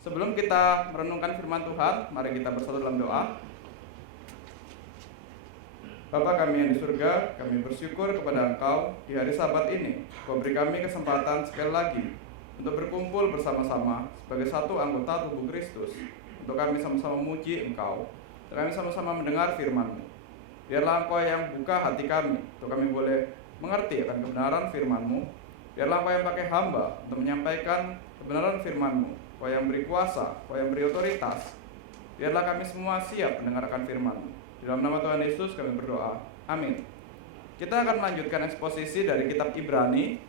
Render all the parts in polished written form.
Sebelum kita merenungkan firman Tuhan, mari kita bersatu dalam doa. Bapa kami yang di surga, kami bersyukur kepada Engkau di hari Sabat ini. Kau beri kami kesempatan sekali lagi untuk berkumpul bersama-sama sebagai satu anggota tubuh Kristus, untuk kami sama-sama memuji Engkau, untuk kami sama-sama mendengar firman-Mu. Biarlah Engkau yang buka hati kami, untuk kami boleh mengerti akan kebenaran firman-Mu. Biarlah Engkau yang pakai hamba untuk menyampaikan kebenaran firman-Mu. Kau yang beri kuasa, Kau yang beri otoritas. Biarlah kami semua siap mendengarkan firman-Mu. Di dalam nama Tuhan Yesus kami berdoa. Amin. Kita akan melanjutkan eksposisi dari kitab Ibrani.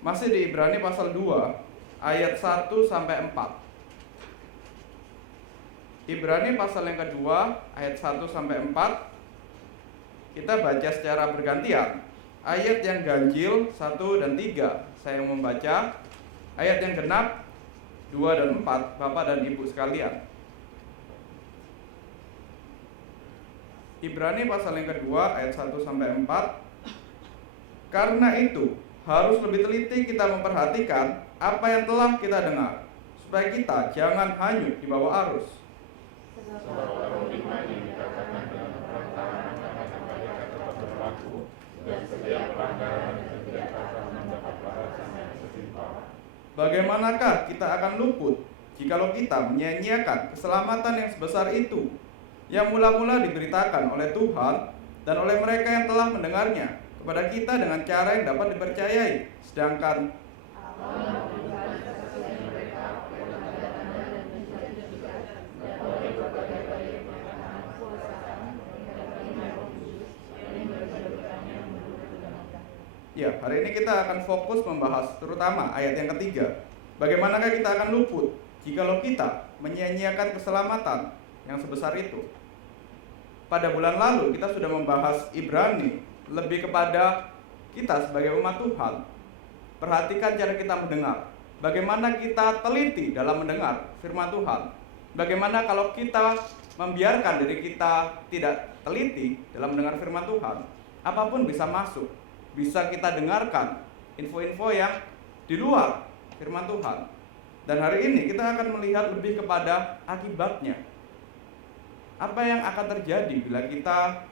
Masih di Ibrani pasal 2 ayat 1 sampai 4. Ibrani pasal yang kedua ayat 1 sampai 4. Kita baca secara bergantian. Ayat yang ganjil 1 dan 3 saya yang membaca. Ayat yang genap 2 dan 4 Bapak dan Ibu sekalian. Ibrani pasal yang kedua ayat 1 sampai 4. Karena itu harus lebih teliti kita memperhatikan apa yang telah kita dengar, supaya kita jangan hanyut di bawah arus. Bagaimanakah kita akan luput jikalau kita menyia-nyiakan keselamatan yang sebesar itu, yang mula-mula diberitakan oleh Tuhan dan oleh mereka yang telah mendengarnya kepada kita dengan cara yang dapat dipercayai, sedangkan ya, hari ini kita akan fokus membahas terutama ayat yang ketiga. Bagaimanakah kita akan luput jikalau kita menyia-nyiakan keselamatan yang sebesar itu? Pada bulan lalu kita sudah membahas Ibrani lebih kepada kita sebagai umat Tuhan. Perhatikan cara kita mendengar. Bagaimana kita teliti dalam mendengar firman Tuhan. Bagaimana kalau kita membiarkan diri kita tidak teliti dalam mendengar firman Tuhan, apapun bisa masuk. Bisa kita dengarkan info-info yang di luar firman Tuhan. Dan hari ini kita akan melihat lebih kepada akibatnya. Apa yang akan terjadi bila kita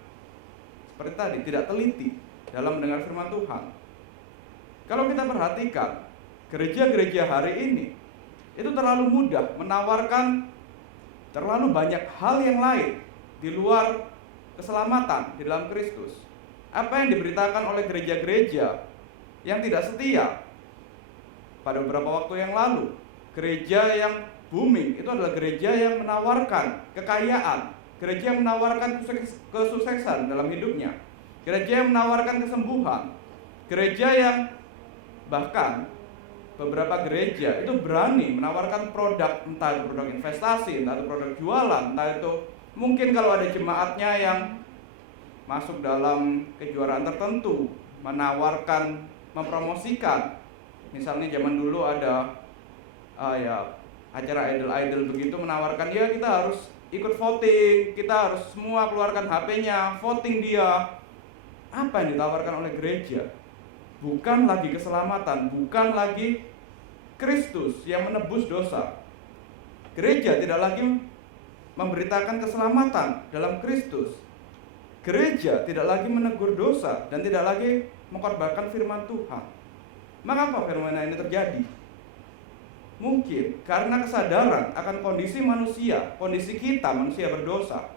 seperti tadi tidak teliti dalam mendengar firman Tuhan. Kalau kita perhatikan gereja-gereja hari ini itu terlalu mudah menawarkan terlalu banyak hal yang lain di luar keselamatan di dalam Kristus. Apa yang diberitakan oleh gereja-gereja yang tidak setia pada beberapa waktu yang lalu, gereja yang booming itu adalah gereja yang menawarkan kekayaan, gereja yang menawarkan kesuksesan dalam hidupnya, gereja yang menawarkan kesembuhan, gereja yang bahkan beberapa gereja itu berani menawarkan produk, entah itu produk investasi, entah itu produk jualan, entah itu mungkin kalau ada jemaatnya yang masuk dalam kejuaraan tertentu, menawarkan, mempromosikan. Misalnya zaman dulu ada acara idol-idol begitu, menawarkan ya kita harus ikut voting, kita harus semua keluarkan HP-nya, voting dia. Apa yang ditawarkan oleh gereja? Bukan lagi keselamatan, bukan lagi Kristus yang menebus dosa. Gereja tidak lagi memberitakan keselamatan dalam Kristus. Gereja tidak lagi menegur dosa dan tidak lagi mengkorbankan firman Tuhan. Maka apa fenomena ini terjadi? Mungkin karena kesadaran akan kondisi manusia, kondisi kita manusia berdosa.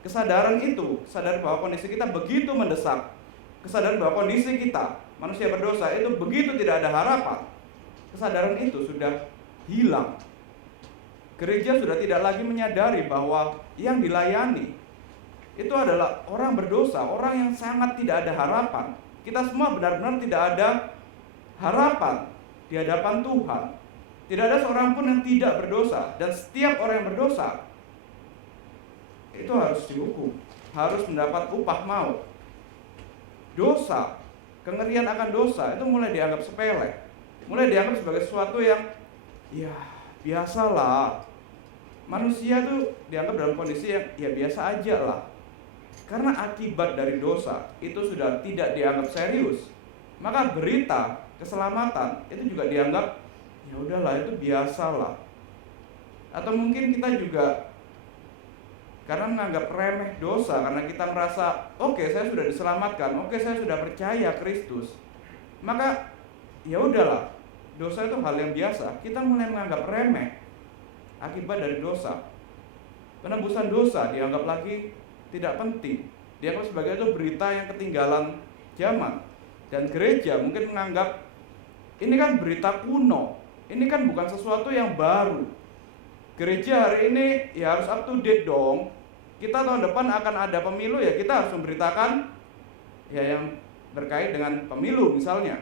Kesadaran itu, sadar bahwa kondisi kita begitu mendesak. Kesadaran bahwa kondisi kita manusia berdosa itu begitu tidak ada harapan. Kesadaran itu sudah hilang. Gereja sudah tidak lagi menyadari bahwa yang dilayani itu adalah orang berdosa, orang yang sangat tidak ada harapan. Kita semua benar-benar tidak ada harapan di hadapan Tuhan. Tidak ada seorang pun yang tidak berdosa. Dan setiap orang yang berdosa itu harus dihukum, harus mendapat upah maut. Dosa, kengerian akan dosa itu mulai dianggap sepele, mulai dianggap sebagai sesuatu yang ya biasalah. Manusia tuh dianggap dalam kondisi yang ya biasa aja lah. Karena akibat dari dosa itu sudah tidak dianggap serius, maka berita keselamatan itu juga dianggap ya udahlah, itu biasalah. Atau mungkin kita juga karena menganggap remeh dosa, karena kita merasa, oke, saya sudah diselamatkan, oke, saya sudah percaya Kristus, maka ya udahlah, dosa itu hal yang biasa. Kita mulai menganggap remeh akibat dari dosa. Penebusan dosa dianggap lagi tidak penting, dianggap sebagai itu berita yang ketinggalan zaman. Dan gereja mungkin menganggap ini kan berita kuno, ini kan bukan sesuatu yang baru. Gereja hari ini ya harus up to date dong. Kita tahun depan akan ada pemilu, ya kita harus memberitakan ya yang berkait dengan pemilu misalnya.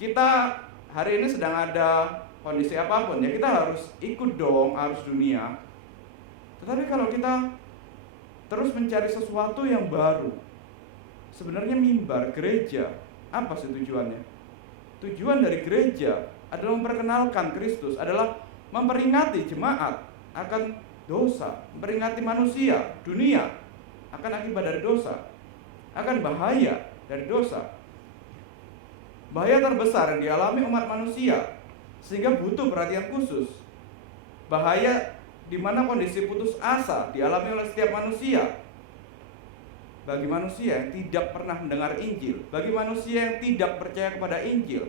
Kita hari ini sedang ada kondisi apapun, ya kita harus ikut dong arus dunia. Tetapi kalau kita terus mencari sesuatu yang baru, sebenarnya mimbar gereja apa sih tujuannya? Tujuan dari gereja adalah memperkenalkan Kristus, adalah memperingati jemaat akan dosa, memperingati manusia, dunia akan akibat dari dosa, akan bahaya dari dosa. Bahaya terbesar yang dialami umat manusia sehingga butuh perhatian khusus. Bahaya di mana kondisi putus asa dialami oleh setiap manusia. Bagi manusia yang tidak pernah mendengar Injil, bagi manusia yang tidak percaya kepada Injil,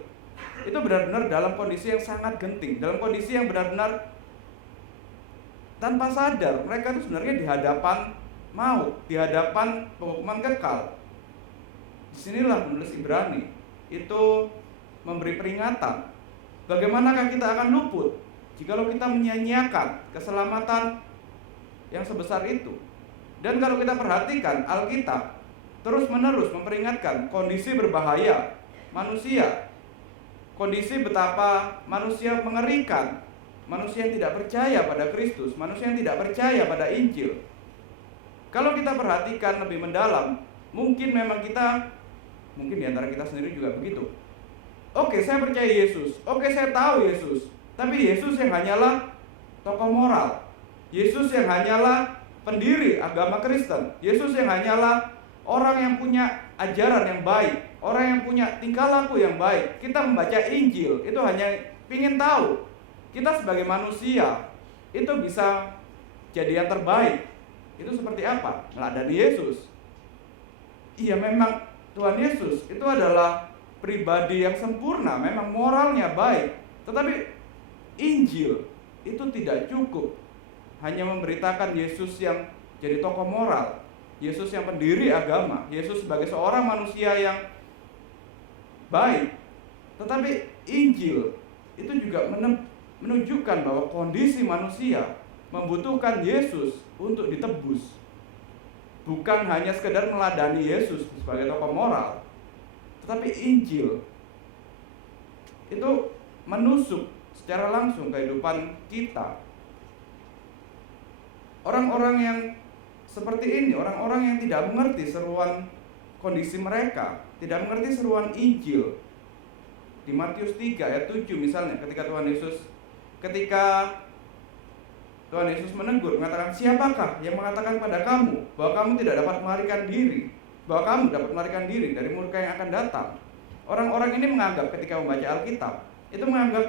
itu benar-benar dalam kondisi yang sangat genting, dalam kondisi yang benar-benar tanpa sadar mereka itu sebenarnya di hadapan maut, di hadapan penghukuman kekal. Disinilah penulis Ibrani itu memberi peringatan, bagaimanakah kita akan luput jikalau kita menyia-nyiakan keselamatan yang sebesar itu. Dan kalau kita perhatikan Alkitab terus-menerus memperingatkan kondisi berbahaya manusia, kondisi betapa manusia mengerikan, manusia yang tidak percaya pada Kristus, manusia yang tidak percaya pada Injil. Kalau kita perhatikan lebih mendalam, mungkin di antara kita sendiri juga begitu. Oke, saya percaya Yesus, oke, saya tahu Yesus, tapi Yesus yang hanyalah tokoh moral, Yesus yang hanyalah pendiri agama Kristen, Yesus yang hanyalah orang yang punya ajaran yang baik, orang yang punya tingkah laku yang baik. Kita membaca Injil itu hanya ingin tahu kita sebagai manusia itu bisa jadi yang terbaik itu seperti apa? Meladani Yesus. Iya, memang Tuhan Yesus itu adalah pribadi yang sempurna, memang moralnya baik. Tetapi Injil itu tidak cukup hanya memberitakan Yesus yang jadi tokoh moral, Yesus yang pendiri agama, Yesus sebagai seorang manusia yang baik. Tetapi Injil itu juga menunjukkan bahwa kondisi manusia membutuhkan Yesus untuk ditebus. Bukan hanya sekedar meladani Yesus sebagai tokoh moral, tetapi Injil itu menusuk secara langsung kehidupan kita. Orang-orang yang seperti ini, orang-orang yang tidak mengerti seruan kondisi mereka, tidak mengerti seruan Injil. Di Matius 3 ayat 7 misalnya, ketika Tuhan Yesus menegur, mengatakan, siapakah yang mengatakan pada kamu bahwa kamu tidak dapat melarikan diri, bahwa kamu dapat melarikan diri dari murka yang akan datang. Orang-orang ini menganggap ketika membaca Alkitab, itu menganggap,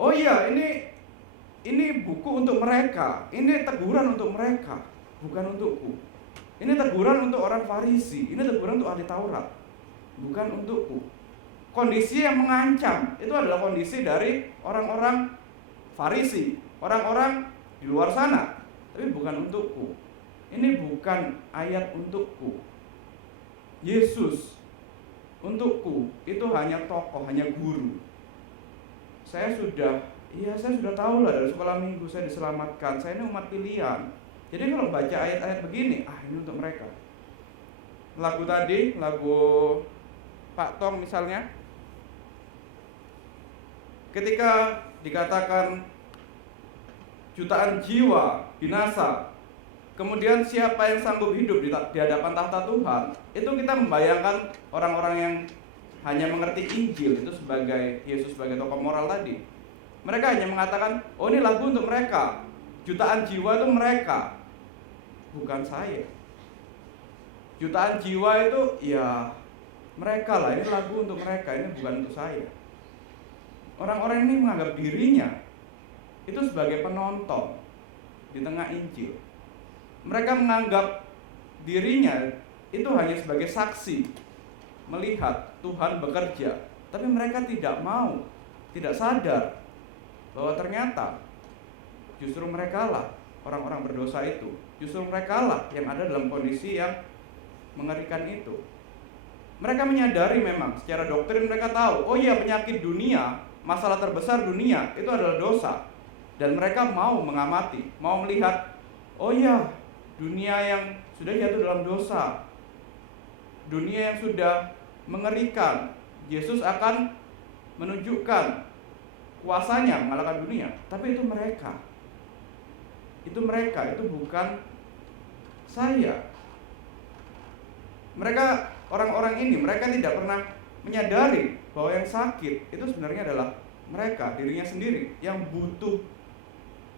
oh iya, ini buku untuk mereka, ini teguran untuk mereka, bukan untukku. Ini teguran untuk orang Farisi, ini teguran untuk ahli Taurat, bukan untukku. Kondisi yang mengancam itu adalah kondisi dari orang-orang Farisi, orang-orang di luar sana, tapi bukan untukku. Ini bukan ayat untukku. Yesus untukku itu hanya tokoh, hanya guru. Saya sudah tahu lah dari sekolah minggu saya diselamatkan, saya ini umat pilihan. Jadi kalau baca ayat-ayat begini, ini untuk mereka. Lagu tadi, lagu Pak Tong misalnya, ketika dikatakan jutaan jiwa binasa, kemudian siapa yang sanggup hidup di hadapan tahta Tuhan, itu kita membayangkan orang-orang yang hanya mengerti Injil itu sebagai Yesus sebagai tokoh moral tadi. Mereka hanya mengatakan, oh ini lagu untuk mereka, jutaan jiwa itu mereka, bukan saya. Jutaan jiwa itu ya mereka lah, ini lagu untuk mereka, ini bukan untuk saya. Orang-orang ini menganggap dirinya itu sebagai penonton, di tengah Injil. Mereka menganggap dirinya itu hanya sebagai saksi melihat Tuhan bekerja, tapi mereka tidak mau, tidak sadar bahwa ternyata justru mereka lah orang-orang berdosa itu. Justru mereka lah yang ada dalam kondisi yang mengerikan itu. Mereka menyadari memang secara doktrin mereka tahu, oh iya, penyakit dunia, masalah terbesar dunia itu adalah dosa. Dan mereka mau mengamati, mau melihat, oh iya, dunia yang sudah jatuh dalam dosa, dunia yang sudah mengerikan, Yesus akan menunjukkan kuasanya mengalahkan dunia. Tapi itu mereka, itu bukan saya. Mereka, orang-orang ini, mereka tidak pernah menyadari bahwa yang sakit itu sebenarnya adalah mereka, dirinya sendiri, yang butuh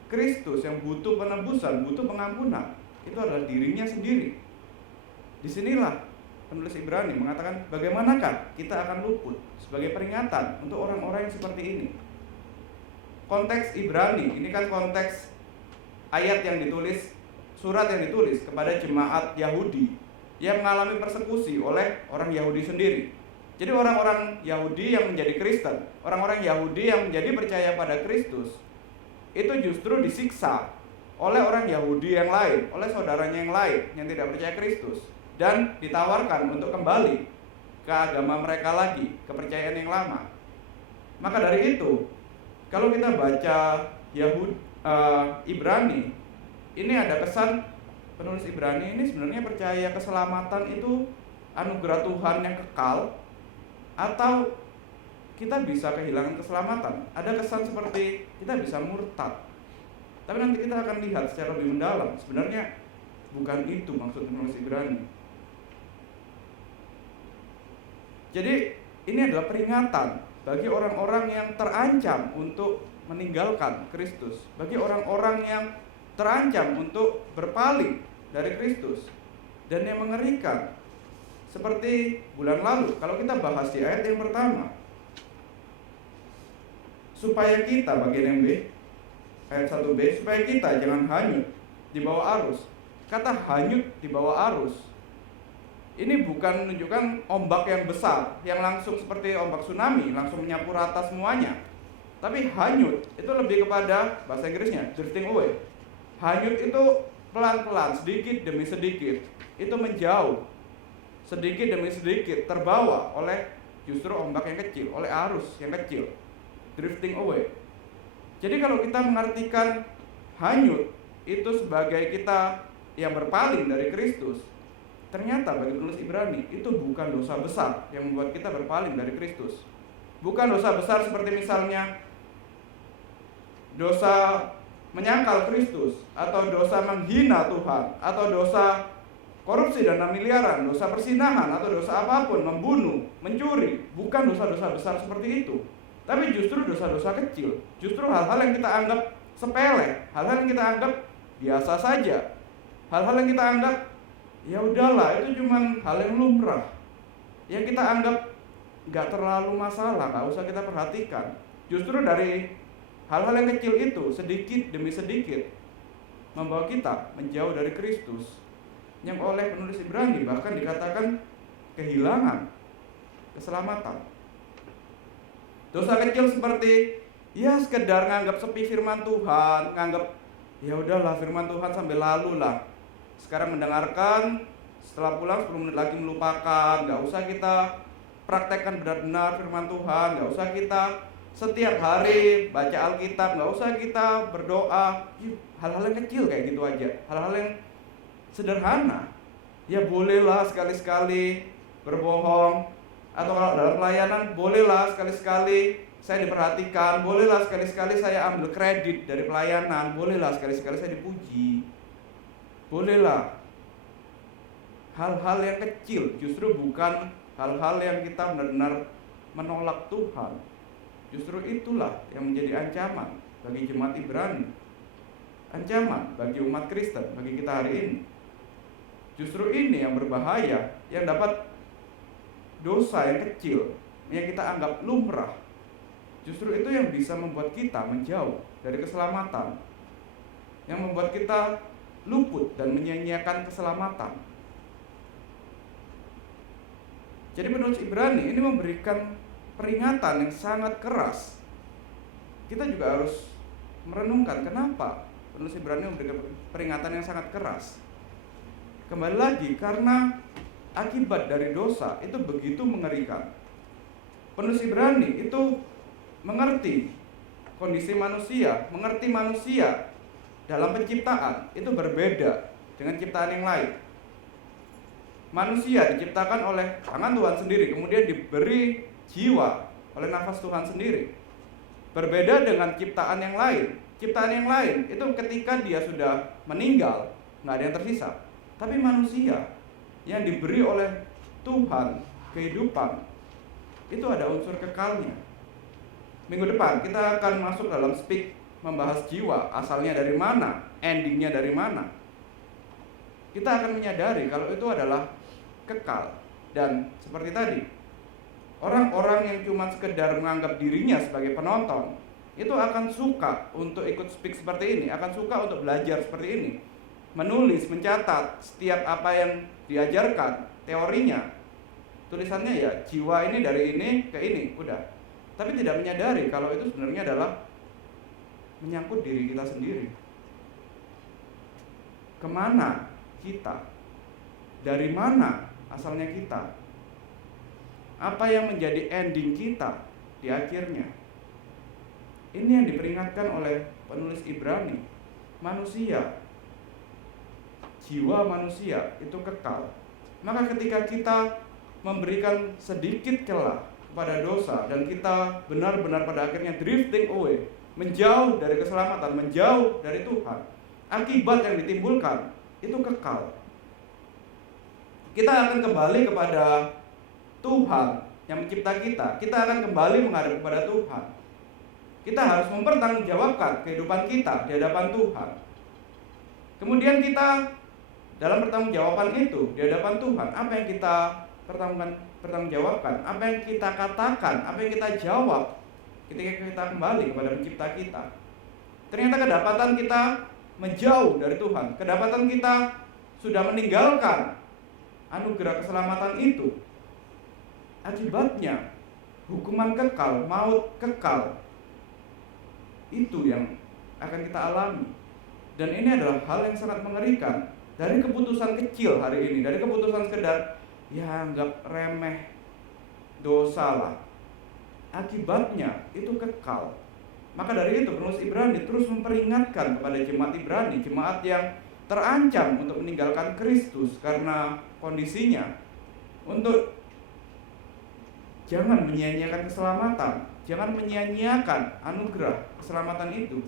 Kristus, yang butuh penebusan, butuh pengampunan. Itu adalah dirinya sendiri. Disinilah penulis Ibrani mengatakan, bagaimanakah kita akan luput, sebagai peringatan untuk orang-orang yang seperti ini. Konteks Ibrani, ini kan konteks ayat yang ditulis, surat yang ditulis kepada jemaat Yahudi yang mengalami persekusi oleh orang Yahudi sendiri. Jadi orang-orang Yahudi yang menjadi Kristen, orang-orang Yahudi yang menjadi percaya pada Kristus, itu justru disiksa oleh orang Yahudi yang lain, oleh saudaranya yang lain yang tidak percaya Kristus, dan ditawarkan untuk kembali ke agama mereka lagi, kepercayaan yang lama. Maka dari itu, kalau kita baca Ibrani, ini ada kesan penulis Ibrani ini sebenarnya percaya keselamatan itu anugerah Tuhan yang kekal, atau kita bisa kehilangan keselamatan. Ada kesan seperti kita bisa murtad. Tapi nanti kita akan lihat secara lebih mendalam, sebenarnya bukan itu maksud penulis Ibrani. Jadi ini adalah peringatan bagi orang-orang yang terancam untuk meninggalkan Kristus, bagi orang-orang yang terancam untuk berpaling dari Kristus. Dan yang mengerikan, seperti bulan lalu, kalau kita bahas di ayat yang pertama, supaya kita, bagian yang B, ayat 1b, supaya kita jangan hanyut di bawah arus. Kata hanyut di bawah arus, ini bukan menunjukkan ombak yang besar, yang langsung seperti ombak tsunami, langsung menyapu rata semuanya. Tapi hanyut itu lebih kepada bahasa Inggrisnya drifting away. Hanyut itu pelan-pelan, sedikit demi sedikit, itu menjauh, sedikit demi sedikit terbawa oleh justru ombak yang kecil, oleh arus yang kecil, drifting away. Jadi kalau kita mengartikan hanyut itu sebagai kita yang berpaling dari Kristus, ternyata bagi penulis Ibrani itu bukan dosa besar yang membuat kita berpaling dari Kristus. Bukan dosa besar seperti misalnya dosa menyangkal Kristus, atau dosa menghina Tuhan, atau dosa korupsi dana miliaran, dosa persinahan, atau dosa apapun, membunuh, mencuri. Bukan dosa-dosa besar seperti itu, tapi justru dosa-dosa kecil, justru hal-hal yang kita anggap sepele, hal-hal yang kita anggap biasa saja, hal-hal yang kita anggap ya udahlah, itu cuman hal yang lumrah, yang kita anggap nggak terlalu masalah, nggak usah kita perhatikan. Justru dari hal-hal yang kecil itu, sedikit demi sedikit membawa kita menjauh dari Kristus, yang oleh penulis Ibrani bahkan dikatakan kehilangan keselamatan. Dosa kecil seperti ya sekedar nganggap sepi firman Tuhan, nganggap ya udahlah firman Tuhan sampai lalu lah. Sekarang mendengarkan, setelah pulang 10 menit lagi melupakan. Gak usah kita praktekkan benar-benar firman Tuhan, gak usah kita setiap hari baca Alkitab, gak usah kita berdoa. Hal-hal yang kecil kayak gitu aja, hal-hal yang sederhana. Ya bolehlah sekali-sekali berbohong, atau kalau dalam pelayanan bolehlah sekali-sekali saya diperhatikan, bolehlah sekali-sekali saya ambil kredit dari pelayanan, bolehlah sekali-sekali saya dipuji, bolehlah. Hal-hal yang kecil justru bukan hal-hal yang kita benar-benar menolak Tuhan. Justru itulah yang menjadi ancaman bagi jemaat Ibrani, ancaman bagi umat Kristen, bagi kita hari ini. Justru ini yang berbahaya, yang dapat dosa yang kecil, yang kita anggap lumrah, justru itu yang bisa membuat kita menjauh dari keselamatan. yang membuat kita luput dan menyia-nyiakan keselamatan. Jadi penulis Ibrani ini memberikan peringatan yang sangat keras. Kita juga harus merenungkan kenapa penulis Ibrani memberikan peringatan yang sangat keras. Kembali lagi, karena akibat dari dosa itu begitu mengerikan. Penulis Ibrani itu mengerti kondisi manusia, mengerti manusia dalam penciptaan itu berbeda dengan ciptaan yang lain. Manusia diciptakan oleh tangan Tuhan sendiri, kemudian diberi jiwa oleh nafas Tuhan sendiri. Berbeda dengan ciptaan yang lain. Ciptaan yang lain itu ketika dia sudah meninggal, nggak ada yang tersisa. Tapi manusia yang diberi oleh Tuhan kehidupan, itu ada unsur kekalnya. Minggu depan kita akan masuk dalam speak membahas jiwa, asalnya dari mana, endingnya dari mana. Kita akan menyadari kalau itu adalah kekal. Dan seperti tadi, orang-orang yang cuma sekedar menganggap dirinya sebagai penonton, itu akan suka untuk ikut speak seperti ini, akan suka untuk belajar seperti ini, menulis, mencatat setiap apa yang diajarkan, teorinya, tulisannya ya jiwa ini dari ini ke ini, udah. Tapi tidak menyadari kalau itu sebenarnya adalah menyangkut diri kita sendiri. Kemana kita? Dari mana asalnya kita? Apa yang menjadi ending kita di akhirnya? Ini yang diperingatkan oleh penulis Ibrani. Manusia, jiwa manusia itu kekal. Maka ketika kita memberikan sedikit celah kepada dosa dan kita benar-benar pada akhirnya drifting away, menjauh dari keselamatan, menjauh dari Tuhan, akibat yang ditimbulkan itu kekal. Kita akan kembali kepada Tuhan yang mencipta kita. Kita akan kembali menghadap kepada Tuhan. Kita harus mempertanggungjawabkan kehidupan kita di hadapan Tuhan. Kemudian kita dalam pertanggungjawaban itu di hadapan Tuhan, apa yang kita pertanggungjawabkan, apa yang kita katakan, apa yang kita jawab ketika kita kembali kepada pencipta kita. Ternyata kedapatan kita menjauh dari Tuhan, kedapatan kita sudah meninggalkan anugerah keselamatan itu. Akibatnya hukuman kekal, maut kekal, itu yang akan kita alami. Dan ini adalah hal yang sangat mengerikan. Dari keputusan kecil hari ini, dari keputusan sekedar ya anggap remeh dosa lah, akibatnya itu kekal. Maka dari itu penulis Ibrani terus memperingatkan kepada jemaat Ibrani, jemaat yang terancam untuk meninggalkan Kristus karena kondisinya, untuk jangan menyia-nyiakan keselamatan, jangan menyia-nyiakan anugerah keselamatan itu.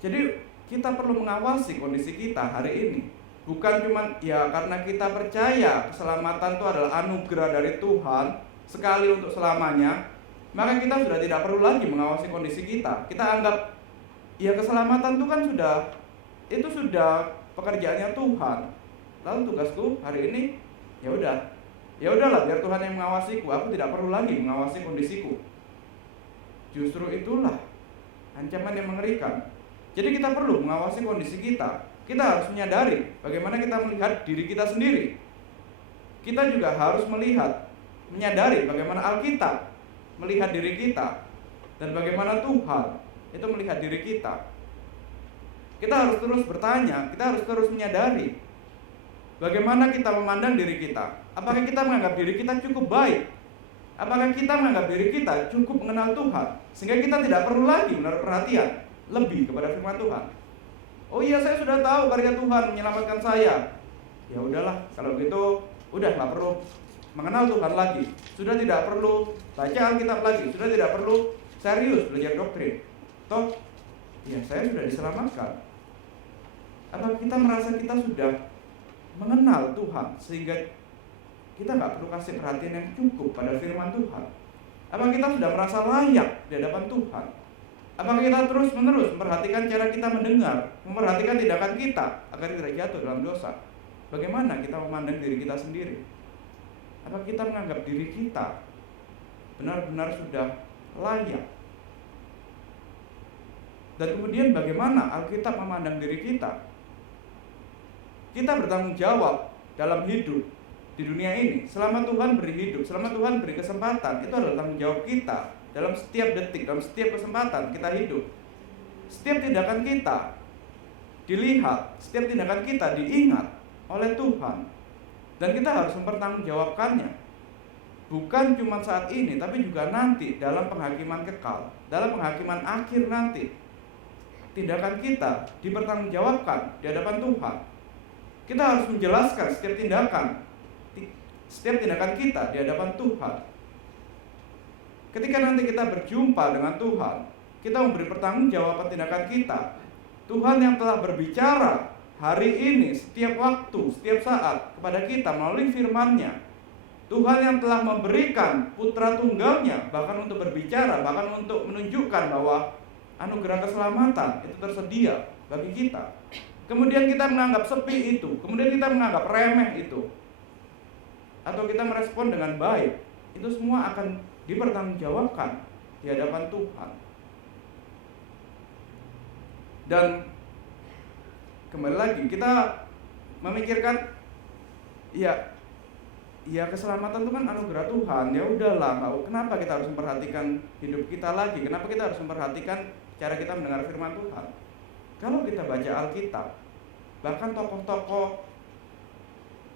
Jadi kita perlu mengawasi kondisi kita hari ini. Bukan cuma ya karena kita percaya keselamatan itu adalah anugerah dari Tuhan sekali untuk selamanya, maka kita sudah tidak perlu lagi mengawasi kondisi kita. Kita anggap ya keselamatan itu kan sudah pekerjaannya Tuhan. Lalu tugasku hari ini ya udahlah biar Tuhan yang mengawasiku. Aku tidak perlu lagi mengawasi kondisiku. Justru itulah ancaman yang mengerikan. Jadi kita perlu mengawasi kondisi kita. Kita harus menyadari bagaimana kita melihat diri kita sendiri. Kita juga harus menyadari bagaimana Alkitab melihat diri kita, dan bagaimana Tuhan itu melihat diri kita. Kita harus terus bertanya, kita harus terus menyadari bagaimana kita memandang diri kita. Apakah kita menganggap diri kita cukup baik? Apakah kita menganggap diri kita cukup mengenal Tuhan sehingga kita tidak perlu lagi menaruh perhatian lebih kepada firman Tuhan? Oh iya, saya sudah tahu karya Tuhan menyelamatkan saya. Ya udahlah, kalau gitu udah nggak perlu mengenal Tuhan lagi, sudah tidak perlu baca Alkitab lagi, sudah tidak perlu serius belajar doktrin. Toh, ya saya sudah diselamatkan. Atau kita merasa kita sudah mengenal Tuhan sehingga kita nggak perlu kasih perhatian yang cukup pada firman Tuhan? Apa kita sudah merasa layak di hadapan Tuhan? Apakah kita terus-menerus memperhatikan cara kita mendengar, memperhatikan tindakan kita agar tidak jatuh dalam dosa? Bagaimana kita memandang diri kita sendiri? Apakah kita menganggap diri kita benar-benar sudah layak Dan kemudian bagaimana Alkitab memandang diri kita? Kita bertanggung jawab dalam hidup di dunia ini. Selama Tuhan beri hidup, selama Tuhan beri kesempatan, itu adalah tanggung jawab kita. Dalam setiap detik, dalam setiap kesempatan kita hidup, setiap tindakan kita dilihat, setiap tindakan kita diingat oleh Tuhan. Dan kita harus mempertanggungjawabkannya. Bukan cuma saat ini, tapi juga nanti dalam penghakiman kekal, dalam penghakiman akhir nanti. Tindakan kita dipertanggungjawabkan di hadapan Tuhan. Kita harus menjelaskan setiap tindakan kita di hadapan Tuhan. Ketika nanti kita berjumpa dengan Tuhan, kita memberi pertanggungjawaban tindakan kita. Tuhan yang telah berbicara hari ini, setiap waktu, setiap saat kepada kita melalui firman-Nya. Tuhan yang telah memberikan putra tunggalnya, bahkan untuk berbicara, bahkan untuk menunjukkan bahwa anugerah keselamatan itu tersedia bagi kita. Kemudian kita menganggap sepi itu, kemudian kita menganggap remeh itu, atau kita merespon dengan baik, itu semua akan dipertanggungjawabkan di hadapan Tuhan. Dan kembali lagi kita memikirkan, ya keselamatan itu kan anugerah Tuhan. Ya udahlah, kenapa kita harus memperhatikan hidup kita lagi? Kenapa kita harus memperhatikan cara kita mendengar firman Tuhan? Kalau kita baca Alkitab, bahkan tokoh-tokoh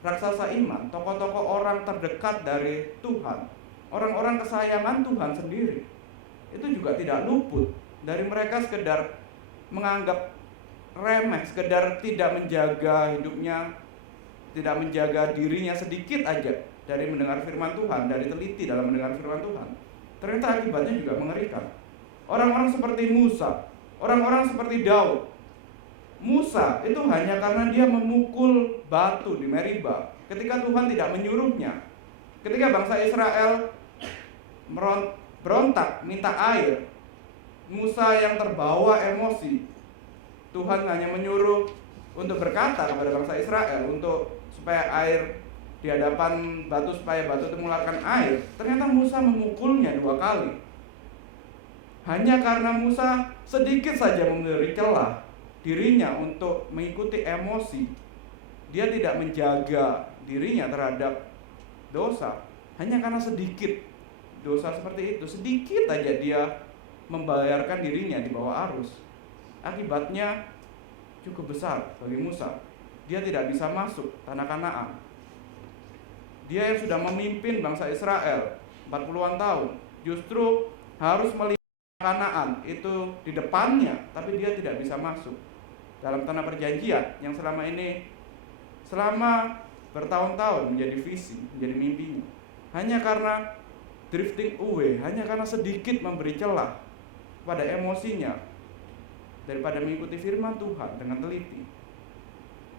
raksasa iman, tokoh-tokoh orang terdekat dari Tuhan, orang-orang kesayangan Tuhan sendiri, itu juga tidak luput dari mereka sekedar menganggap remeh, sekedar tidak menjaga hidupnya, tidak menjaga dirinya sedikit aja dari mendengar firman Tuhan, dari teliti dalam mendengar firman Tuhan. Ternyata akibatnya juga mengerikan. Orang-orang seperti Musa, orang-orang seperti Daud. Musa itu hanya karena dia memukul batu di Meriba ketika Tuhan tidak menyuruhnya. Ketika bangsa Israel berontak minta air, Musa yang terbawa emosi, Tuhan hanya menyuruh untuk berkata kepada bangsa Israel supaya air di hadapan batu, supaya batu itu mengeluarkan air. Ternyata Musa memukulnya 2 kali. Hanya karena Musa sedikit saja memberi celah dirinya untuk mengikuti emosi. Dia tidak menjaga dirinya terhadap dosa. Hanya karena sedikit dosa seperti itu, sedikit aja dia membayarkan dirinya di bawah arus. Akibatnya cukup besar bagi Musa. Dia tidak bisa masuk tanah Kanaan. Dia yang sudah memimpin bangsa Israel 40-an tahun, justru harus melihat Kanaan itu di depannya, tapi dia tidak bisa masuk dalam tanah perjanjian yang selama bertahun-tahun menjadi visi, menjadi mimpinya. Hanya karena drifting away, hanya karena sedikit memberi celah pada emosinya daripada mengikuti firman Tuhan dengan teliti.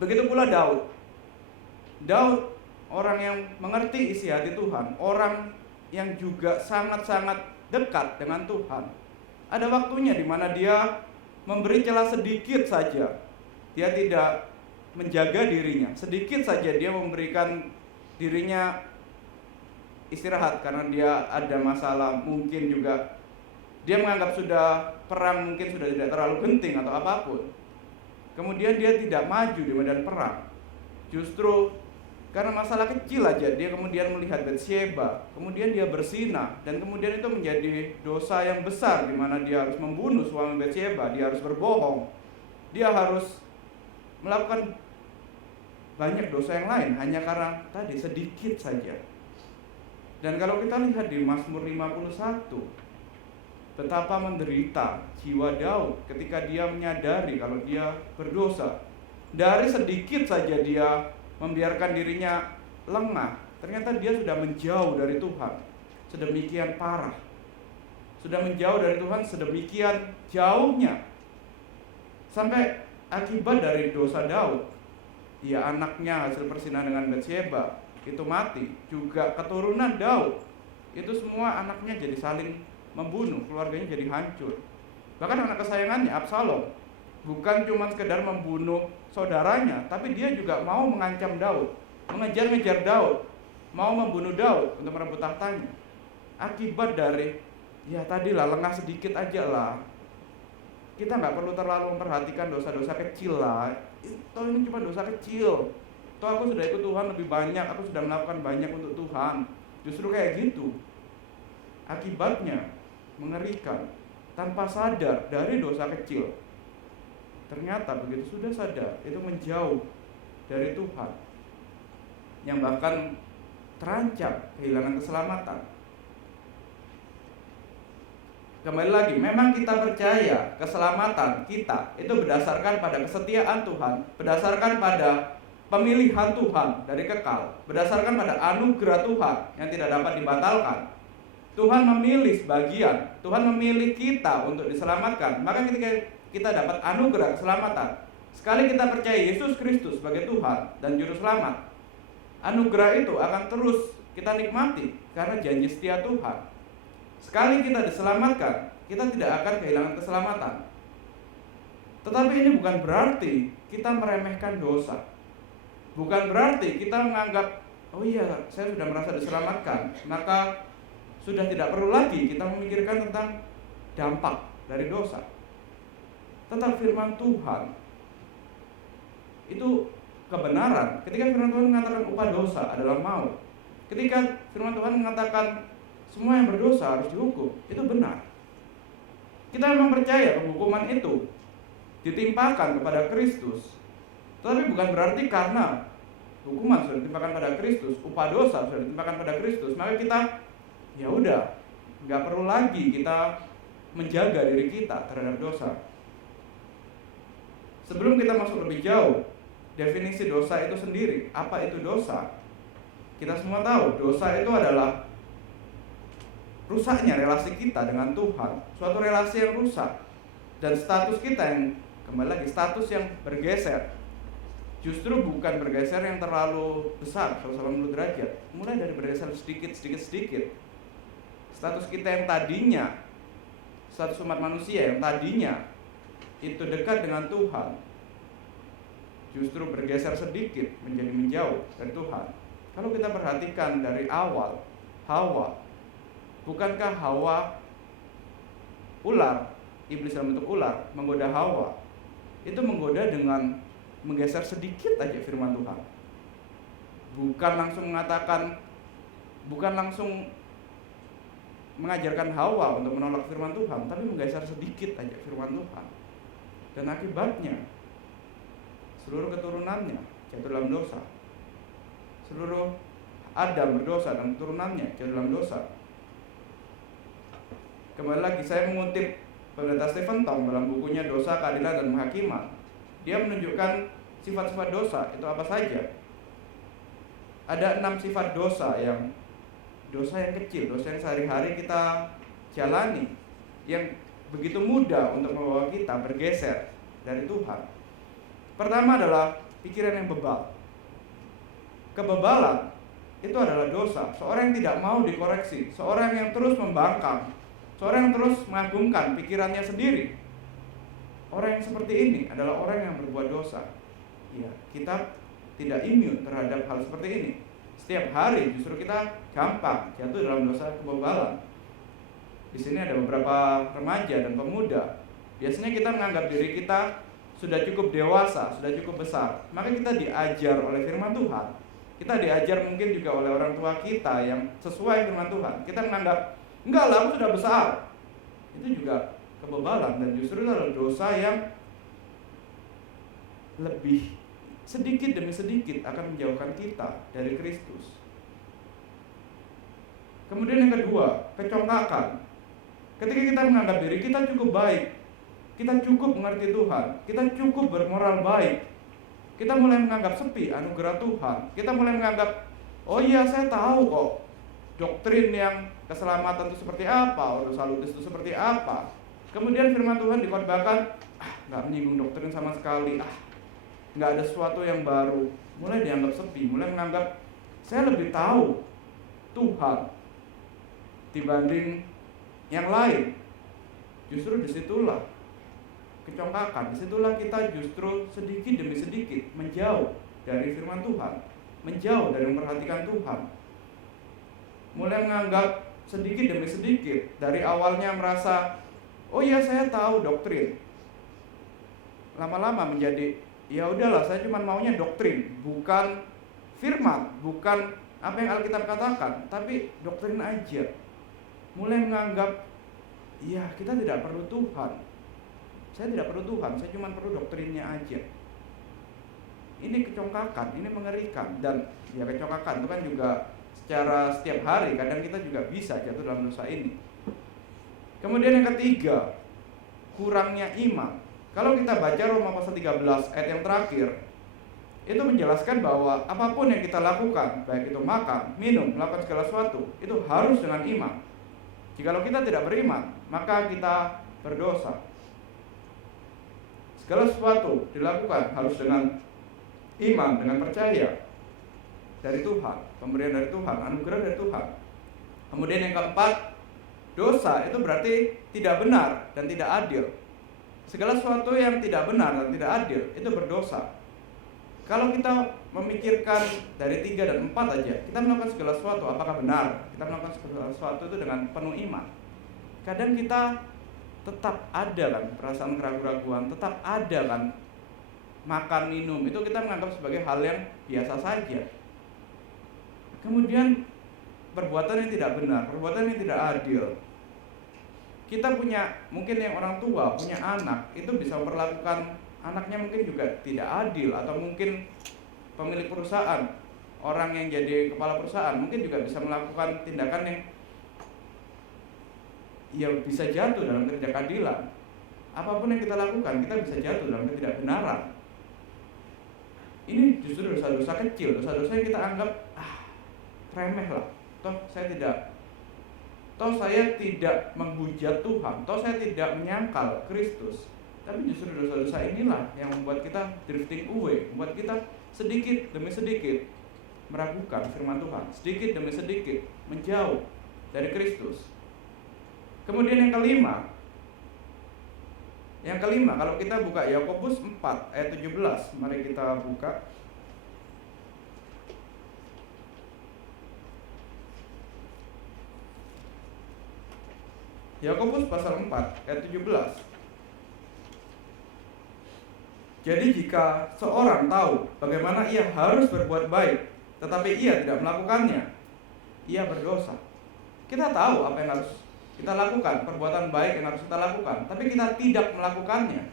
Begitu pula Daud. Daud orang yang mengerti isi hati Tuhan, orang yang juga sangat-sangat dekat dengan Tuhan. Ada waktunya di mana dia memberi celah sedikit saja. Dia tidak menjaga dirinya. Sedikit saja dia memberikan dirinya istirahat karena dia ada masalah, mungkin juga dia menganggap sudah perang mungkin sudah tidak terlalu penting atau apapun. Kemudian dia tidak maju di medan perang. Justru karena masalah kecil aja dia kemudian melihat Batsyeba, kemudian dia bersinah, dan kemudian itu menjadi dosa yang besar di mana dia harus membunuh suami Batsyeba, dia harus berbohong, dia harus melakukan banyak dosa yang lain hanya karena tadi sedikit saja. Dan kalau kita lihat di Mazmur 51, betapa menderita jiwa Daud ketika dia menyadari kalau dia berdosa. Dari sedikit saja dia membiarkan dirinya lengah, ternyata dia sudah menjauh dari Tuhan sedemikian parah. Sudah menjauh dari Tuhan sedemikian jauhnya. Sampai akibat dari dosa Daud, ya anaknya hasil persinahan dengan Batsyeba itu mati, juga keturunan Daud itu semua anaknya jadi saling membunuh, keluarganya jadi hancur. Bahkan anak kesayangannya Absalom bukan cuma sekedar membunuh saudaranya, tapi dia juga mau mengancam Daud, mengejar-ngejar Daud, mau membunuh Daud untuk merebut tahtanya. Akibat dari ya tadilah lengah sedikit aja lah. Kita nggak perlu terlalu memperhatikan dosa-dosa kecil lah. Toh ini cuma dosa kecil. Toh aku sudah ikut Tuhan lebih banyak, aku sudah melakukan banyak untuk Tuhan. Justru kayak gitu. Akibatnya mengerikan. Tanpa sadar dari dosa kecil, ternyata begitu sudah sadar, itu menjauh dari Tuhan, yang bahkan terancam kehilangan keselamatan. Kembali lagi, memang kita percaya keselamatan kita itu berdasarkan pada kesetiaan Tuhan, berdasarkan pada pemilihan Tuhan dari kekal, berdasarkan pada anugerah Tuhan yang tidak dapat dibatalkan. Tuhan memilih sebagian, Tuhan memilih kita untuk diselamatkan. Maka ketika kita dapat anugerah keselamatan, sekali kita percaya Yesus Kristus sebagai Tuhan dan Juru Selamat, anugerah itu akan terus kita nikmati karena janji setia Tuhan. Sekali kita diselamatkan, kita tidak akan kehilangan keselamatan. Tetapi ini bukan berarti kita meremehkan dosa. Bukan berarti kita menganggap, oh iya, saya sudah merasa diselamatkan, maka sudah tidak perlu lagi kita memikirkan tentang dampak dari dosa. Tetap firman Tuhan itu kebenaran. Ketika firman Tuhan mengatakan upah dosa adalah maut, ketika firman Tuhan mengatakan semua yang berdosa harus dihukum, itu benar. Kita memang percaya hukuman itu ditimpakan kepada Kristus. Tetapi bukan berarti karena hukuman sudah ditimpakan pada Kristus, upah dosa sudah ditimpakan pada Kristus, maka kita ya udah, nggak perlu lagi kita menjaga diri kita terhadap dosa. Sebelum kita masuk lebih jauh, definisi dosa itu sendiri, apa itu dosa? Kita semua tahu, dosa itu adalah rusaknya relasi kita dengan Tuhan, suatu relasi yang rusak, dan status kita yang, kembali lagi, status yang bergeser. Justru bukan bergeser yang terlalu besar, 180 derajat, mulai dari bergeser sedikit. Status kita yang tadinya, status umat manusia yang tadinya itu dekat dengan Tuhan, justru bergeser sedikit menjadi menjauh dari Tuhan. Kalau kita perhatikan dari awal, Hawa, bukankah Hawa ular, iblis dalam bentuk ular, menggoda Hawa? Itu menggoda dengan menggeser sedikit aja firman Tuhan. Bukan langsung mengajarkan Hawa untuk menolak firman Tuhan, tapi menggeser sedikit aja firman Tuhan. Dan akibatnya seluruh keturunannya jatuh dalam dosa. Seluruh Adam berdosa dan keturunannya jatuh dalam dosa. Kembali lagi, saya mengutip Pendeta Stephen Tong dalam bukunya Dosa, Keadilan, dan Penghakiman. Dia menunjukkan sifat-sifat dosa itu apa saja. Ada 6 sifat dosa yang kecil, dosa yang sehari-hari kita jalani, yang begitu mudah untuk membawa kita bergeser dari Tuhan. Pertama adalah pikiran yang bebal. Kebebalan itu adalah dosa. Seorang yang tidak mau dikoreksi, seorang yang terus membangkang, seorang yang terus mengagungkan pikirannya sendiri. Orang yang seperti ini adalah orang yang berbuat dosa. Ya, kita tidak imun terhadap hal seperti ini. Setiap hari justru kita gampang jatuh dalam dosa kebebalan. Di sini ada beberapa remaja dan pemuda. Biasanya kita menganggap diri kita sudah cukup dewasa, sudah cukup besar. Maka kita diajar oleh firman Tuhan. Kita diajar mungkin juga oleh orang tua kita yang sesuai firman Tuhan. Kita menganggap, enggak lah, aku sudah besar. Itu juga kebebalan, dan justru itu adalah dosa yang lebih sedikit demi sedikit akan menjauhkan kita dari Kristus. Kemudian yang kedua, kecongkakan. Ketika kita menganggap diri kita cukup baik, kita cukup mengerti Tuhan, kita cukup bermoral baik, kita mulai menganggap sepi anugerah Tuhan. Kita mulai menganggap, oh iya, saya tahu kok doktrin yang keselamatan itu seperti apa, Ordo Salutis itu seperti apa. Kemudian firman Tuhan dikhotbahkan, nggak menyinggung doktrin sama sekali, nggak ada sesuatu yang baru. Mulai dianggap sepi, mulai menganggap saya lebih tahu Tuhan dibanding yang lain. Justru disitulah kecongkakan, disitulah kita justru sedikit demi sedikit menjauh dari firman Tuhan, menjauh dari memperhatikan Tuhan. Mulai menganggap sedikit demi sedikit, dari awalnya merasa, oh iya, saya tahu doktrin, lama-lama menjadi, ya udahlah, saya cuma maunya doktrin, bukan firman, bukan apa yang Alkitab katakan, tapi doktrin aja. Mulai menganggap, ya kita tidak perlu Tuhan, saya tidak perlu Tuhan, saya cuma perlu doktrinnya aja. Ini kecongkakan, ini mengerikan. Dan ya kecongkakan itu kan juga secara setiap hari, kadang kita juga bisa jatuh dalam dosa ini. Kemudian yang ketiga, kurangnya iman. Kalau kita baca Roma pasal 13 ayat yang terakhir, itu menjelaskan bahwa apapun yang kita lakukan, baik itu makan, minum, melakukan segala sesuatu, itu harus dengan iman. Jikalau kita tidak beriman, maka kita berdosa. Segala sesuatu dilakukan harus dengan iman, dengan percaya dari Tuhan, pemberian dari Tuhan, anugerah dari Tuhan. Kemudian yang keempat, dosa itu berarti tidak benar dan tidak adil. Segala sesuatu yang tidak benar dan tidak adil itu berdosa. Kalau kita memikirkan dari 3 dan 4 aja, kita melakukan segala sesuatu, apakah benar? Kita melakukan segala sesuatu itu dengan penuh iman. Kadang kita tetap ada kan perasaan keraguan-keraguan, tetap ada kan makan, minum, itu kita menganggap sebagai hal yang biasa saja. Kemudian perbuatan yang tidak benar, perbuatan yang tidak adil. Kita punya, mungkin yang orang tua punya anak, itu bisa memperlakukan anaknya mungkin juga tidak adil, atau mungkin pemilik perusahaan, orang yang jadi kepala perusahaan mungkin juga bisa melakukan tindakan yang ya bisa jatuh dalam ketidakadilan. Apapun yang kita lakukan, kita bisa jatuh dalam ketidakbenaran. Ini justru dosa-dosa kecil, dosa-dosa yang kita anggap remeh lah. Toh saya tidak menghujat Tuhan, toh saya tidak menyangkal Kristus. Tapi justru dosa-dosa inilah yang membuat kita drifting away, membuat kita sedikit demi sedikit meragukan firman Tuhan, sedikit demi sedikit menjauh dari Kristus. Kemudian yang kelima, kalau kita buka Yakobus 4 ayat 17, mari kita buka. Yakobus pasal 4 ayat 17. Jadi jika seorang tahu bagaimana ia harus berbuat baik, tetapi ia tidak melakukannya, ia berdosa. Kita tahu apa yang harus kita lakukan, perbuatan baik yang harus kita lakukan, tapi kita tidak melakukannya.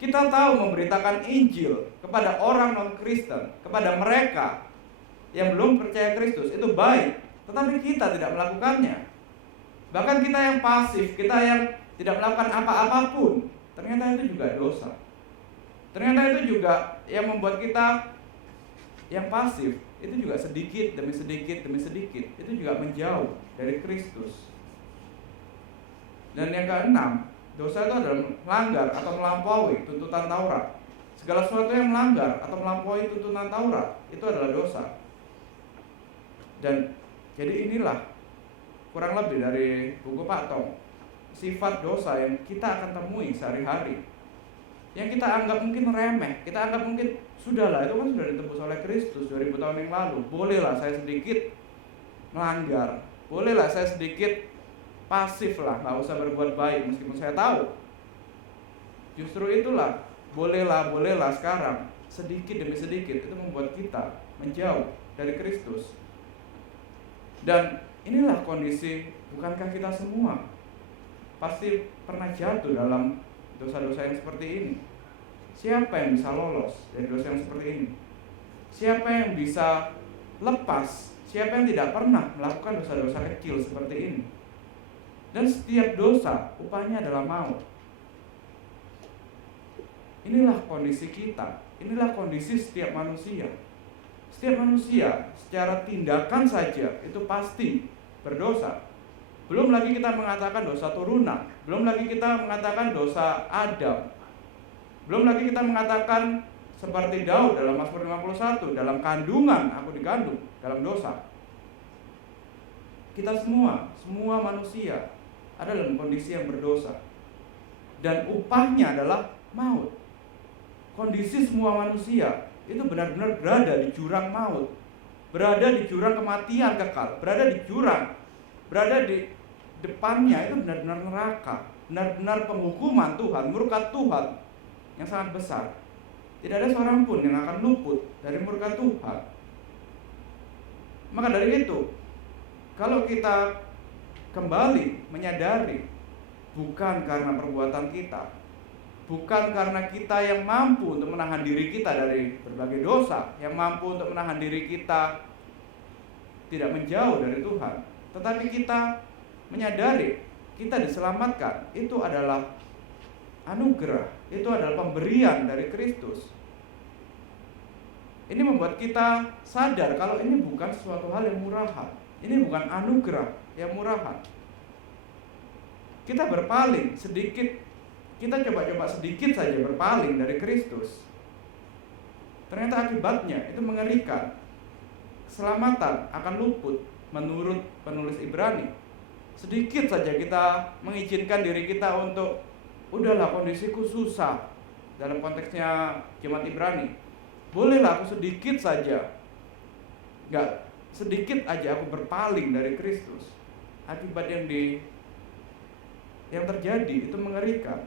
Kita tahu memberitakan Injil kepada orang non-Kristen, kepada mereka yang belum percaya Kristus, itu baik, tetapi kita tidak melakukannya. Bahkan kita yang pasif, kita yang tidak melakukan apa-apapun, ternyata itu juga dosa. Ternyata itu juga yang membuat kita yang pasif, itu juga sedikit demi sedikit demi sedikit, itu juga menjauh dari Kristus. Dan yang keenam, dosa itu adalah melanggar atau melampaui tuntutan Taurat. Segala sesuatu yang melanggar atau melampaui tuntutan Taurat itu adalah dosa. Dan jadi inilah kurang lebih dari buku Pak Tong, sifat dosa yang kita akan temui sehari-hari, yang kita anggap mungkin remeh, kita anggap mungkin sudahlah, itu kan sudah ditebus oleh Kristus 2000 tahun yang lalu. Bolehlah saya sedikit melanggar, bolehlah saya sedikit pasif lah, nggak usah berbuat baik meskipun saya tahu. Justru itulah, bolehlah sekarang sedikit demi sedikit itu membuat kita menjauh dari Kristus. Dan inilah kondisi, bukankah kita semua pasti pernah jatuh dalam dosa-dosa yang seperti ini? Siapa yang bisa lolos dari dosa yang seperti ini? Siapa yang bisa lepas? Siapa yang tidak pernah melakukan dosa-dosa kecil seperti ini? Dan setiap dosa upahnya adalah maut. Inilah kondisi kita, inilah kondisi setiap manusia. Setiap manusia secara tindakan saja itu pasti berdosa. Belum lagi kita mengatakan dosa turunan, belum lagi kita mengatakan dosa Adam, belum lagi kita mengatakan seperti Daud dalam Mazmur 51, dalam kandungan aku digandung dalam dosa. Kita semua manusia ada dalam kondisi yang berdosa, dan upahnya adalah maut. Kondisi semua manusia itu benar-benar berada di jurang maut, berada di jurang kematian kekal, berada di depannya itu benar-benar neraka, benar-benar penghukuman Tuhan, murka Tuhan yang sangat besar. Tidak ada seorang pun yang akan luput dari murka Tuhan. Maka dari itu, kalau kita kembali menyadari, bukan karena perbuatan kita, bukan karena kita yang mampu untuk menahan diri kita dari berbagai dosa, yang mampu untuk menahan diri kita tidak menjauh dari Tuhan, tetapi kita menyadari kita diselamatkan, itu adalah anugerah, itu adalah pemberian dari Kristus. Ini membuat kita sadar kalau ini bukan sesuatu hal yang murahan, ini bukan anugerah yang murahan. Kita berpaling sedikit, kita coba-coba sedikit saja berpaling dari Kristus. Ternyata akibatnya itu mengerikan. Keselamatan akan luput menurut penulis Ibrani. Sedikit saja kita mengizinkan diri kita untuk, udahlah kondisiku susah, dalam konteksnya jemaat Ibrani, bolehlah aku sedikit saja, enggak, sedikit aja aku berpaling dari Kristus. Akibat yang terjadi itu mengerikan.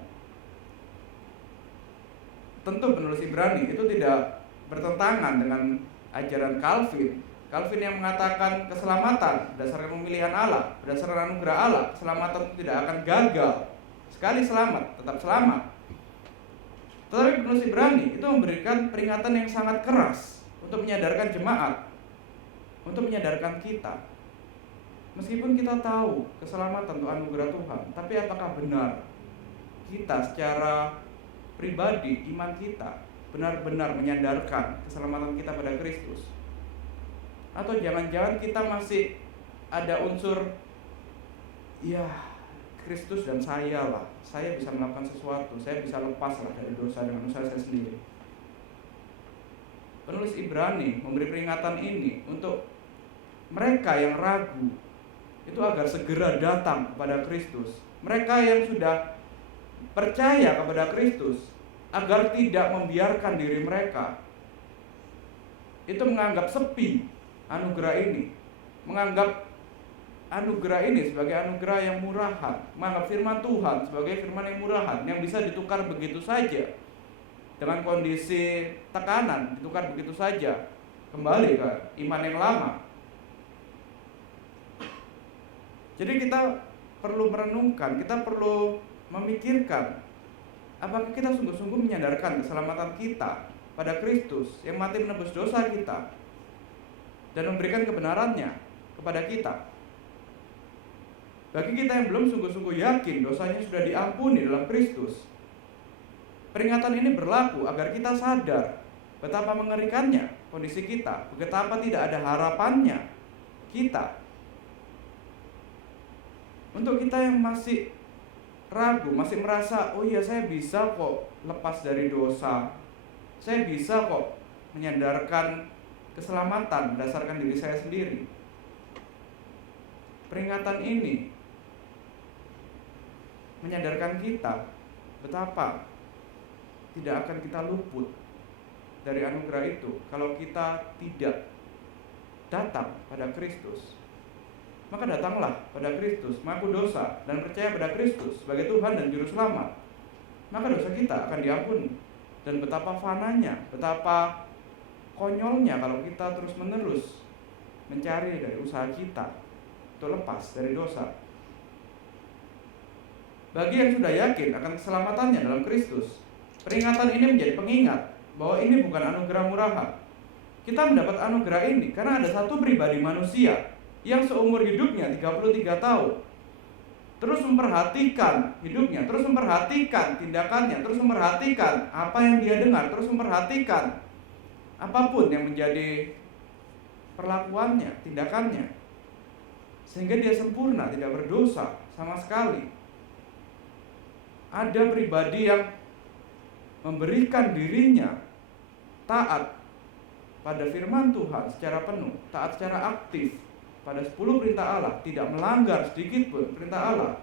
Tentu penulis Ibrani itu tidak bertentangan dengan ajaran Calvin. Calvin yang mengatakan keselamatan berdasarkan pemilihan Allah, berdasarkan anugerah Allah, keselamatan itu tidak akan gagal. Sekali selamat, tetap selamat. Tetapi penulis Ibrani itu memberikan peringatan yang sangat keras untuk menyadarkan jemaat, untuk menyadarkan kita. Meskipun kita tahu keselamatan itu anugerah Tuhan, tapi apakah benar kita secara pribadi, iman kita benar-benar menyandarkan keselamatan kita pada Kristus? Atau jangan-jangan kita masih ada unsur, ya Kristus dan saya lah, saya bisa melakukan sesuatu, saya bisa lepas lah dari dosa dengan usaha saya sendiri. Penulis Ibrani memberi peringatan ini untuk mereka yang ragu, itu agar segera datang kepada Kristus. Mereka yang sudah percaya kepada Kristus, agar tidak membiarkan diri mereka itu menganggap sepi anugerah ini, menganggap anugerah ini sebagai anugerah yang murahan, menganggap firman Tuhan sebagai firman yang murahan, yang bisa ditukar begitu saja dengan kondisi tekanan, ditukar begitu saja kembali ke iman yang lama. Jadi kita perlu merenungkan, kita perlu memikirkan, apakah kita sungguh-sungguh menyadarkan keselamatan kita pada Kristus yang mati menebus dosa kita dan memberikan kebenarannya kepada kita. Bagi kita yang belum sungguh-sungguh yakin dosanya sudah diampuni dalam Kristus, peringatan ini berlaku agar kita sadar betapa mengerikannya kondisi kita, betapa tidak ada harapannya kita. Untuk kita yang masih ragu, masih merasa, oh iya saya bisa kok lepas dari dosa, saya bisa kok menyandarkan keselamatan berdasarkan diri saya sendiri. Peringatan ini menyadarkan kita betapa tidak akan kita luput dari anugerah itu kalau kita tidak datang pada Kristus. Maka datanglah pada Kristus, mengaku dosa dan percaya pada Kristus sebagai Tuhan dan Juru Selamat. Maka dosa kita akan diampuni. Dan betapa fananya, betapa konyolnya kalau kita terus-menerus mencari dari usaha kita untuk lepas dari dosa. Bagi yang sudah yakin akan keselamatannya dalam Kristus, peringatan ini menjadi pengingat bahwa ini bukan anugerah murahan. Kita mendapat anugerah ini karena ada satu pribadi manusia yang seumur hidupnya 33 tahun terus memperhatikan hidupnya, terus memperhatikan tindakannya, terus memperhatikan apa yang dia dengar, terus memperhatikan apapun yang menjadi perlakuannya, tindakannya, sehingga dia sempurna, tidak berdosa sama sekali. Ada pribadi yang memberikan dirinya taat pada firman Tuhan secara penuh, taat secara aktif pada 10 perintah Allah, tidak melanggar sedikit pun perintah Allah.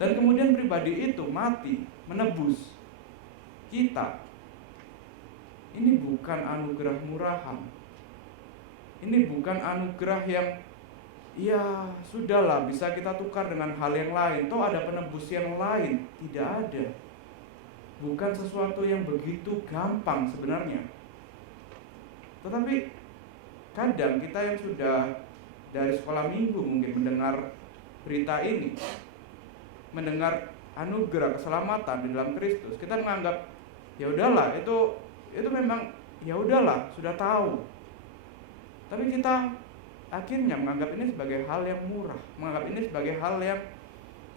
Dan kemudian pribadi itu mati menebus kita. Ini bukan anugerah murahan. Ini bukan anugerah yang ya sudahlah bisa kita tukar dengan hal yang lain. Toh ada penebus yang lain. Tidak ada. bukan sesuatu yang begitu gampang sebenarnya. Tetapi kadang kita yang sudah dari sekolah minggu mungkin mendengar berita ini, mendengar anugerah keselamatan di dalam Kristus, kita menganggap ya udahlah, itu memang ya udahlah, sudah tahu. Tapi kita akhirnya menganggap ini sebagai hal yang murah, menganggap ini sebagai hal yang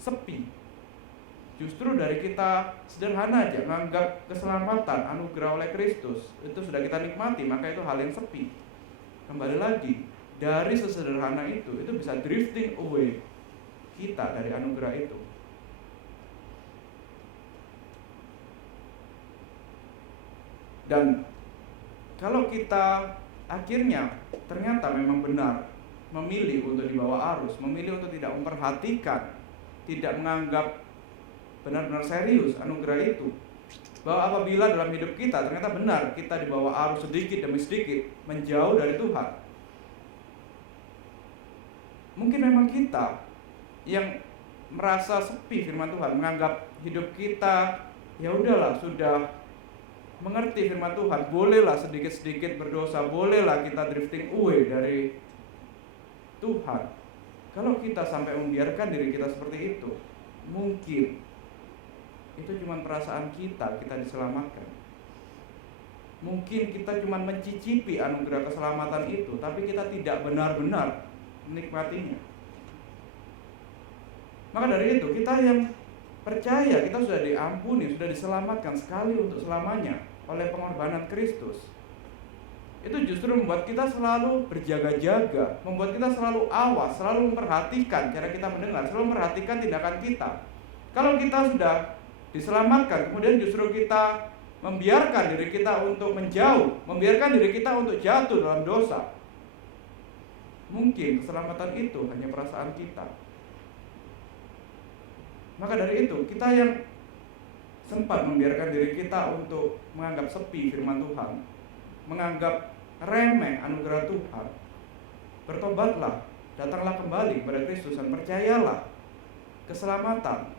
sepi. Justru dari kita sederhana aja menganggap keselamatan anugerah oleh Kristus itu sudah kita nikmati, maka itu hal yang sepi. Kembali lagi, dari sesederhana itu bisa drifting away kita dari anugerah itu. Dan kalau kita akhirnya ternyata memang benar memilih untuk dibawa arus, memilih untuk tidak memperhatikan, tidak menganggap benar-benar serius anugerah itu, bahwa apabila dalam hidup kita ternyata benar kita dibawa arus sedikit demi sedikit menjauh dari Tuhan, mungkin memang kita yang merasa sepi firman Tuhan, menganggap hidup kita ya udahlah, sudah mengerti firman Tuhan, bolehlah sedikit-sedikit berdosa, bolehlah kita drifting away dari Tuhan. Kalau kita sampai membiarkan diri kita seperti itu, mungkin itu cuma perasaan kita diselamatkan. Mungkin kita cuma mencicipi anugerah keselamatan itu, tapi kita tidak benar-benar menikmatinya. Maka dari itu, kita yang percaya kita sudah diampuni, sudah diselamatkan sekali untuk selamanya oleh pengorbanan Kristus, itu justru membuat kita selalu berjaga-jaga, membuat kita selalu awas, selalu memperhatikan cara kita mendengar, selalu memperhatikan tindakan kita. Kalau kita sudah diselamatkan, kemudian justru kita membiarkan diri kita untuk menjauh, membiarkan diri kita untuk jatuh dalam dosa, mungkin keselamatan itu hanya perasaan kita. Maka dari itu, kita yang sempat membiarkan diri kita untuk menganggap sepi firman Tuhan, menganggap remeh anugerah Tuhan, bertobatlah, datanglah kembali kepada Kristus dan percayalah keselamatan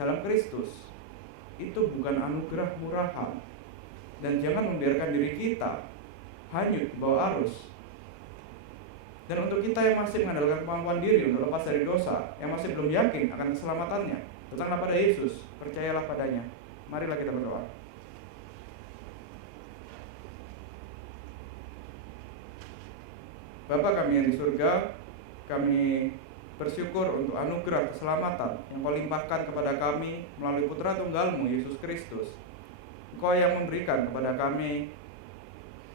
dalam Kristus itu bukan anugerah murahan. Dan jangan membiarkan diri kita hanyut di bawah arus. Dan untuk kita yang masih mengandalkan kemampuan diri untuk lepas dari dosa, yang masih belum yakin akan keselamatannya, datanglah pada Yesus, percayalah padanya. Marilah kita berdoa. Bapa kami yang di surga, kami bersyukur untuk anugerah keselamatan yang Kau limpahkan kepada kami melalui Putra Tunggal-Mu, Yesus Kristus. Engkau yang memberikan kepada kami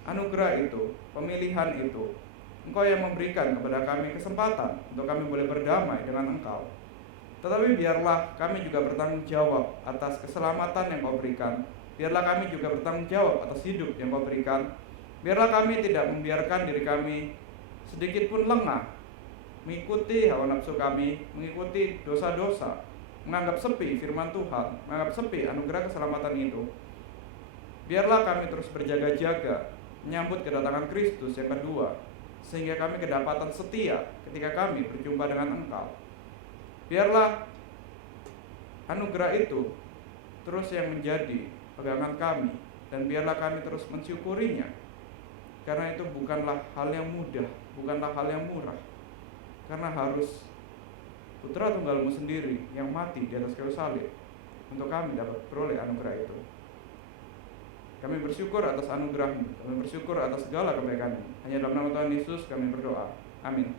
anugerah itu, pemilihan itu. Engkau yang memberikan kepada kami kesempatan untuk kami boleh berdamai dengan Engkau. Tetapi biarlah kami juga bertanggung jawab atas keselamatan yang Kau berikan. Biarlah kami juga bertanggung jawab atas hidup yang Kau berikan. Biarlah kami tidak membiarkan diri kami sedikit pun lengah, mengikuti hawa nafsu kami, mengikuti dosa-dosa, menganggap sepi firman Tuhan, menganggap sepi anugerah keselamatan itu. Biarlah kami terus berjaga-jaga menyambut kedatangan Kristus yang kedua, sehingga kami kedapatan setia ketika kami berjumpa dengan Engkau. Biarlah anugerah itu terus yang menjadi pegangan kami, dan biarlah kami terus mensyukurinya, karena itu bukanlah hal yang mudah, bukanlah hal yang murah, karena harus Putra Tunggal-Mu sendiri yang mati di atas kayu salib untuk kami dapat beroleh anugerah itu. Kami bersyukur atas anugerah-Mu, kami bersyukur atas segala kebaikan-Mu. Hanya dalam nama Tuhan Yesus kami berdoa. Amin.